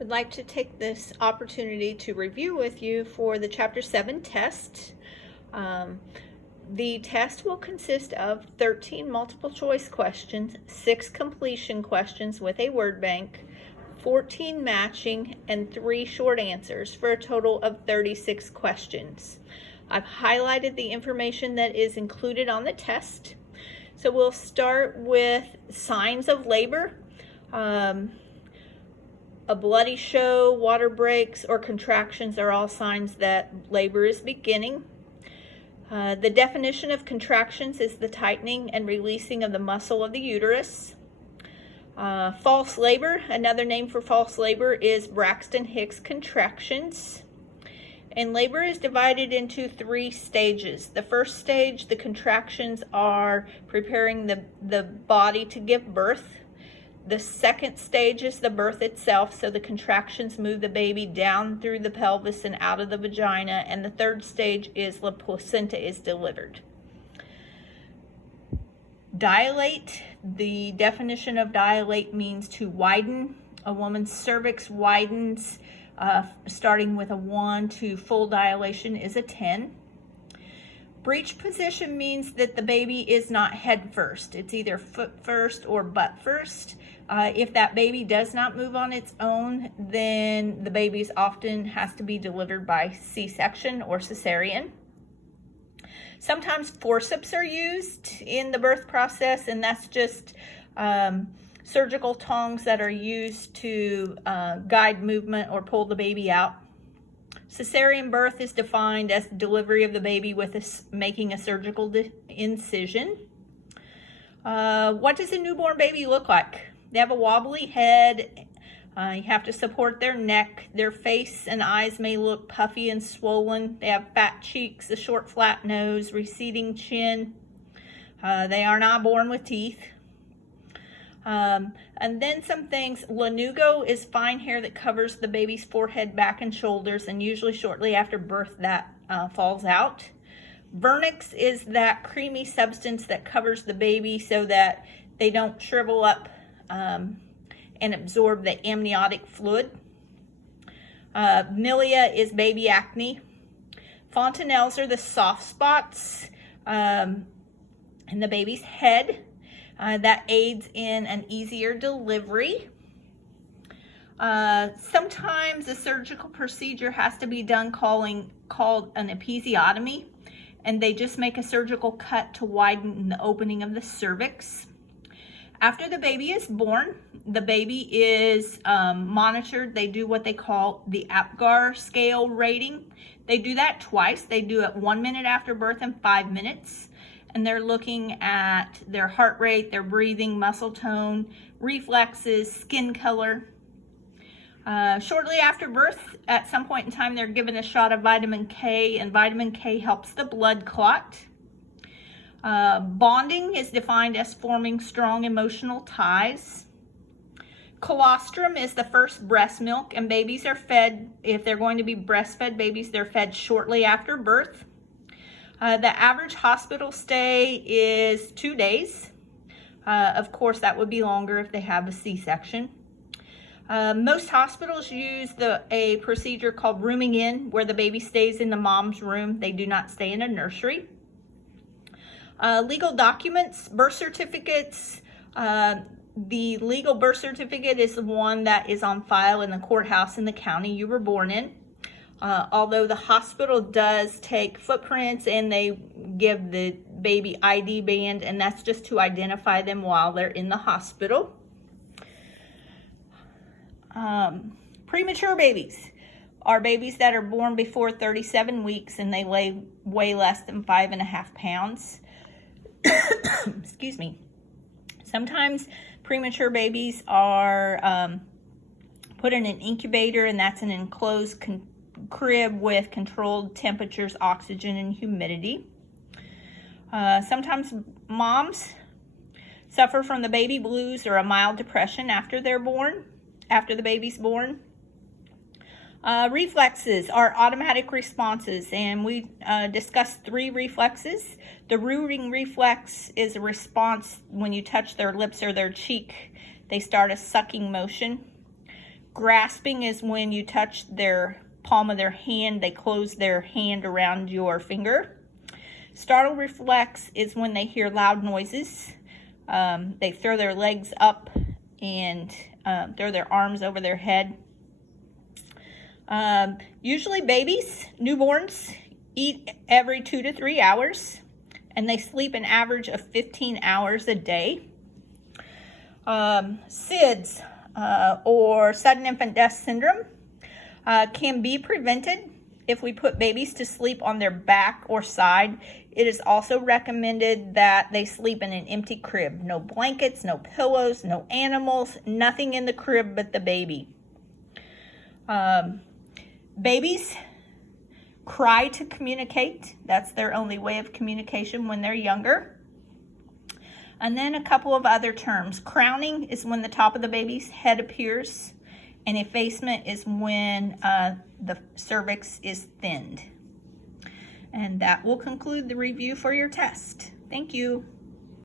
I'd like to take this opportunity to review with you for the Chapter 7 test. The test will consist of 13 multiple choice questions, 6 completion questions with a word bank, 14 matching, and 3 short answers for a total of 36 questions. I've highlighted the information that is included on the test. So we'll start with signs of labor. A bloody show, water breaks, or contractions are all signs that labor is beginning. The definition of contractions is the tightening and releasing of the muscle of the uterus. False labor, another name for false labor is Braxton Hicks contractions. And labor is divided into 3 stages. The first stage, the contractions are preparing the body to give birth. The second stage is the birth itself, so the contractions move the baby down through the pelvis and out of the vagina. And the third stage is the placenta is delivered. Dilate, the definition of dilate means to widen. A woman's cervix widens starting with a 1 to full dilation is a 10. Breech position means that the baby is not head first. It's either foot first or butt first. If that baby does not move on its own, then the baby often has to be delivered by C-section or cesarean. Sometimes forceps are used in the birth process, and that's just surgical tongs that are used to guide movement or pull the baby out. Cesarean birth is defined as delivery of the baby with making a surgical incision. What does a newborn baby look like? They have a wobbly head. You have to support their neck. Their face and eyes may look puffy and swollen. They have fat cheeks, a short flat nose, receding chin. They are not born with teeth. And then some things. Lanugo is fine hair that covers the baby's forehead, back, and shoulders, and usually shortly after birth that falls out. Vernix is that creamy substance that covers the baby so that they don't shrivel up and absorb the amniotic fluid. Milia is baby acne. Fontanelles are the soft spots in the baby's head. That aids in an easier delivery. Sometimes a surgical procedure has to be done called an episiotomy, and they just make a surgical cut to widen the opening of the cervix. After the baby is born, the baby is monitored. They do what they call the APGAR scale rating. They do that twice. They do it 1 minute after birth and 5 minutes. And they're looking at their heart rate, their breathing, muscle tone, reflexes, skin color. Shortly after birth, at some point in time, they're given a shot of vitamin K, and vitamin K helps the blood clot. Bonding is defined as forming strong emotional ties. Colostrum is the first breast milk, and babies are fed, if they're going to be breastfed babies, they're fed shortly after birth. The average hospital stay is 2 days. Of course, that would be longer if they have a C-section. Most hospitals use a procedure called rooming in, where the baby stays in the mom's room. They do not stay in a nursery. Legal documents, birth certificates. The legal birth certificate is the one that is on file in the courthouse in the county you were born in. Although the hospital does take footprints and they give the baby ID band, and that's just to identify them while they're in the hospital. Premature babies are babies that are born before 37 weeks and they weigh less than 5.5 pounds. Excuse me. Sometimes premature babies are put in an incubator, and that's an enclosed crib with controlled temperatures, oxygen, and humidity. Sometimes moms suffer from the baby blues or a mild depression after the baby's born. Reflexes are automatic responses, and we discussed 3 reflexes. The rooting reflex is a response when you touch their lips or their cheek. They start a sucking motion. Grasping is when you touch their palm of their hand, they close their hand around your finger. Startle reflex is when they hear loud noises. They throw their legs up and throw their arms over their head. Usually babies, newborns, eat every 2 to 3 hours, and they sleep an average of 15 hours a day. SIDS, or sudden infant death syndrome, can be prevented if we put babies to sleep on their back or side. It is also recommended that they sleep in an empty crib. No blankets, no pillows, no animals, nothing in the crib but the baby. Babies cry to communicate. That's their only way of communication when they're younger. And then a couple of other terms. Crowning is when the top of the baby's head appears, and effacement is when the cervix is thinned. And that will conclude the review for your test. Thank you.